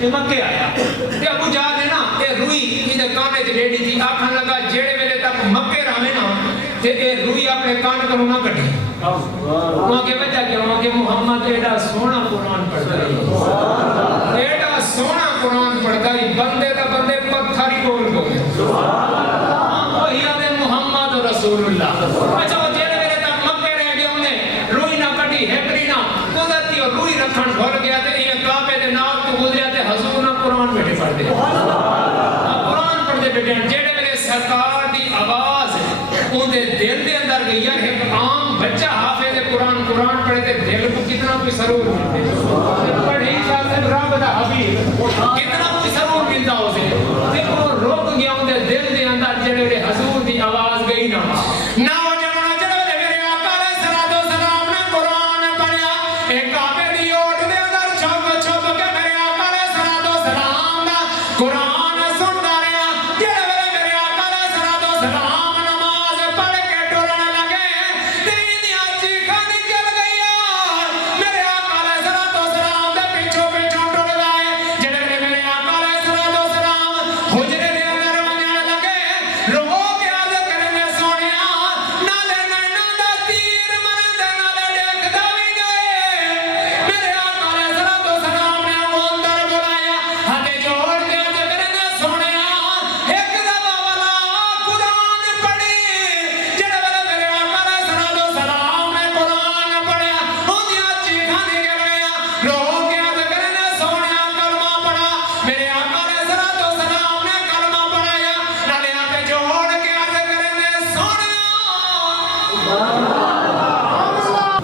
ये मक्के आया ते अबू जहल ने ना ये रुई इधर काने च रेडी थी आखन लगा जेड़े वेले तक मक्के रहे ना ते ये रुई अपने कान करो ना कटी वहां के बच्चा के वहां के मोहम्मद एड़ा सोना कुरान पढ़ता है एड़ा सोना कुरान पढ़ता है बंदे दा बंदे पत्थर ही बोल बोले सुभान अल्लाह वही आदे मोहम्मद रसूलुल्लाह अच्छा जेड़े वेले तक मक्के रह गए उन्हें रुई ना कटी हेकड़ी ना कुदरती और रुई रखन भूल गया ते ये काबे दे नाल तो गुजरिया ते हुजूर ना कुरान बैठे पढ़दे कुरान पढ़दे बैठे जेड़े वेले सरकार दी आवाज उनके दिल के अंदर गई है एक आम बच्चा हाफिज कुरान कुरान पढ़े ते दिल को कितना कोई सरूर मिलते पढ़े शायद रब दा हबीब कितना कोई सरूर मिलता उसे ते वो रोक गया उनके दिल के अंदर जेड़े हुजूर दी आवाज गई ना नौजवान जेड़े मेरे आका अलैहिस्सलातु वस्सलाम ने कुरान पढ़या एक काबे दी ओट दे अंदर छुप छुप के मेरे आका अलैहिस्सलातु वस्सलाम दा कुरान सुनदा रहा जेड़े मेरे आका अलैहिस्सलातु वस्सलाम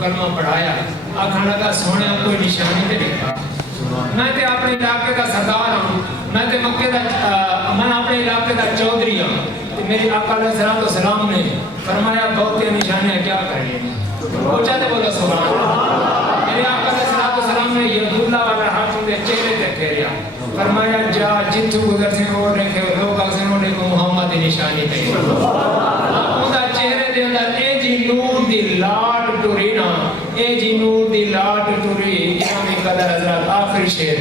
कलमा पढ़ाया आखन लगा सोने कोई निशानी ते देखा मैं ते अपने इलाके का सरदार हूं मैं ते मक्के दा मैं अपने इलाके का चौधरी हूं ते मेरे आका अलैहिस्सलातु वस्सलाम ने फरमाया बहुत निशानियां क्या करें पूछा ते बोला सुभान अल्लाह मेरे आका अलैहिस्सलातु वस्सलाम ने यदुल्लाह वाला हाथ उनके चेहरे ते फेरिया फरमाया जा जितु गुजर से और देखे लोग अक्सर ने को मोहम्मद की निशानी ते उनका चेहरे दे अंदर ए जी नूर दी लाट टुरी ना ए जी नूर दी लाट टुरी इमाम कदर हजरत आखिरी शेर